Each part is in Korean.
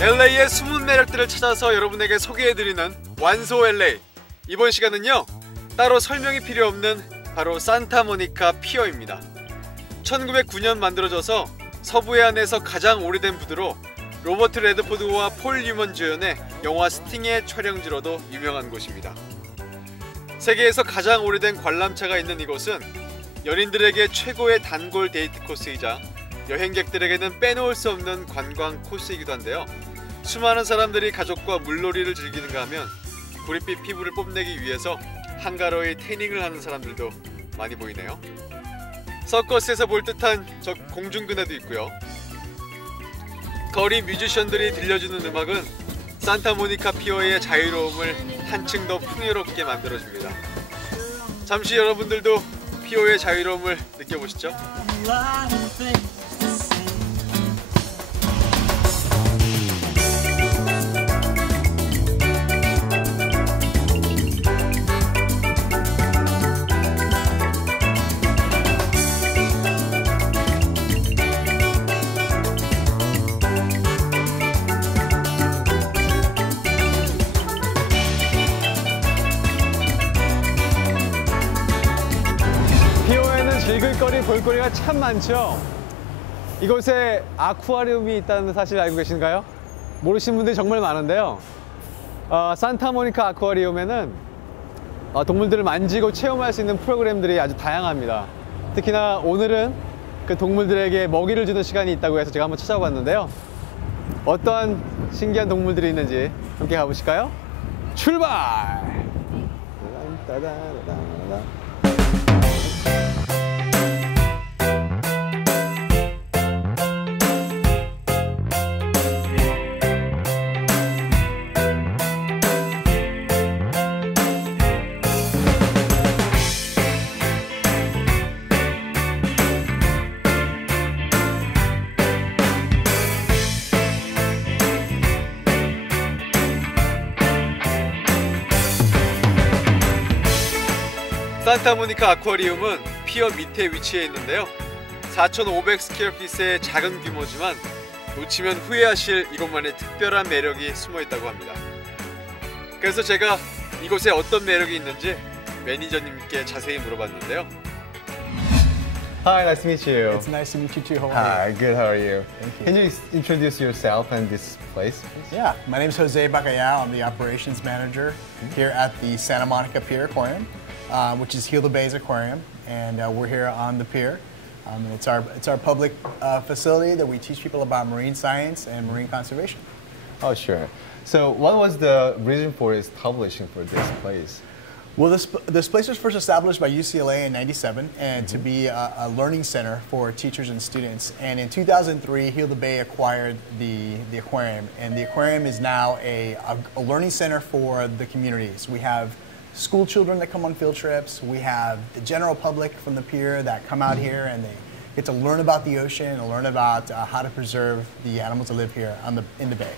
LA의 숨은 매력들을 찾아서 여러분에게 소개해드리는 완소 LA. 이번 시간은요, 따로 설명이 필요 없는 바로 산타모니카 피어입니다. 1909년 만들어져서 서부 해안에서 가장 오래된 부두로 로버트 레드포드와 폴 뉴먼 주연의 영화 스팅의 촬영지로도 유명한 곳입니다. 세계에서 가장 오래된 관람차가 있는 이곳은 연인들에게 최고의 단골 데이트 코스이자 여행객들에게는 빼놓을 수 없는 관광 코스이기도 한데요. 수많은 사람들이 가족과 물놀이를 즐기는가 하면 구릿빛 피부를 뽐내기 위해서 한가로이 태닝을 하는 사람들도 많이 보이네요. 서커스에서 볼 듯한 저 공중근해도 있고요. 거리 뮤지션들이 들려주는 음악은 산타모니카 피어의 자유로움을 한층 더 풍요롭게 만들어줍니다. 잠시 여러분들도 피오의 자유로움을 느껴보시죠. 즐길거리, 볼거리가 참 많죠. 이곳에 아쿠아리움이 있다는 사실 알고 계신가요? 모르시는 분들이 정말 많은데요. 어, 산타모니카 아쿠아리움에는 어, 동물들을 만지고 체험할 수 있는 프로그램들이 아주 다양합니다. 특히나 오늘은 그 동물들에게 먹이를 주는 시간이 있다고 해서 제가 한번 찾아봤는데요. 어떠한 신기한 동물들이 있는지 함께 가보실까요? 출발! 산타모니카 아쿠아리움은 피어 밑에 위치해 있는데요. 4,500 스퀘어피스의 작은 규모지만 놓치면 후회하실 이곳만의 특별한 매력이 숨어 있다고 합니다. 그래서 제가 이곳에 어떤 매력이 있는지 매니저님께 자세히 물어봤는데요. Hi, nice to meet you. It's nice to meet you too. How are Hi, good. How are you? Thank you. Can you introduce yourself and this place? please? you? Yeah, my name is Jose Bacallao. I'm the operations manager here at the Santa Monica Pier Aquarium, uh, which is Heal the Bays Aquarium, and uh, we're here on the pier. Um, it's our it's our public uh, facility that we teach people about marine science and marine conservation. Oh, sure. So, what was the reason for establishing for this place? Well, this, this place was first established by UCLA in 97 and to be a, a learning center for teachers and students. And in 2003, Heal the Bay acquired the, the aquarium. And the aquarium is now a, a, a learning center for the communities. We have school children that come on field trips. We have the general public from the pier that come out here and they get to learn about the ocean and learn about uh, how to preserve the animals that live here on the, in the bay.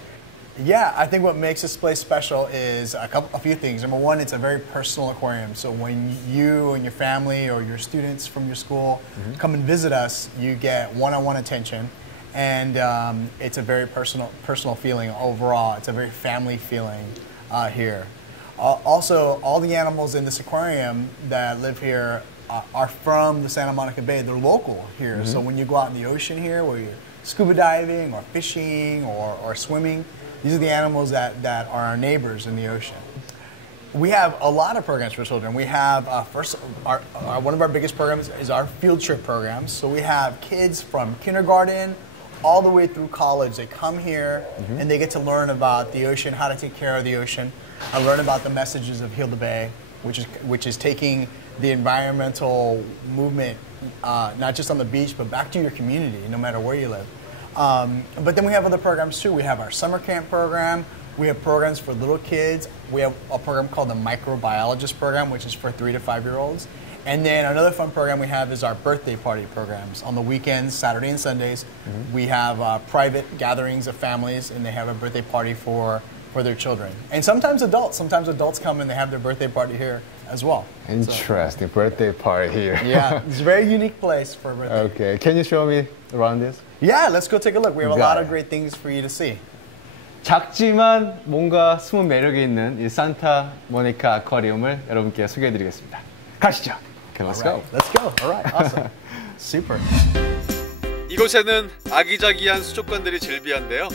Yeah, I think what makes this place special is a couple, a few things. Number one, it's a very personal aquarium. So when you and your family or your students from your school come and visit us, you get one-on-one attention, and um, it's a very personal, personal feeling overall. It's a very family feeling uh, here. Also, all the animals in this aquarium that live here are from the Santa Monica Bay. They're local here. So when you go out in the ocean here, where you're scuba diving or fishing or, or swimming, these are the animals that, that are our neighbors in the ocean. We have a lot of programs for children. We have uh, first, our, our, one of our biggest programs is our field trip programs. So we have kids from kindergarten all the way through college. They come here and they get to learn about the ocean, how to take care of the ocean, and learn about the messages of Heal the Bay, which is which is taking the environmental movement uh, not just on the beach but back to your community, no matter where you live. Um, but then we have other programs too. We have our summer camp program. We have programs for little kids. We have a program called the Microbiologist Program, which is for three to five year olds. And then another fun program we have is our birthday party programs. On the weekends, Saturday and Sundays, we have uh, private gatherings of families, and they have a birthday party for, for their children. And sometimes adults. Sometimes adults come and they have their birthday party here as well. Interesting birthday party here. Yeah, it's a very unique place for a birthday. okay. Can you show me around this? Yeah, let's go take a look. We have a Got lot it. of great things for you to see. 작지만 뭔가 숨은 매력이 있는 이 산타 모니카 아쿠아리움을 여러분께 소개해드리겠습니다. 가시죠. Okay, let's go. Let's go. All right. Awesome. Super. 이곳에는 아기자기한 수족관들이 즐비한데요.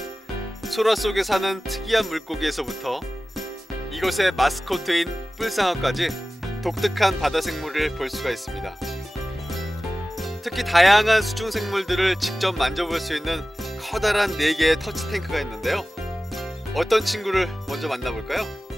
소라 속에 사는 특이한 물고기에서부터 이곳의 마스코트인 뿔상어까지 독특한 바다 생물을 볼 수가 있습니다. 특히 다양한 수중 생물들을 직접 만져볼 수 있는 커다란 4개의 터치 탱크가 있는데요. 어떤 친구를 먼저 만나볼까요?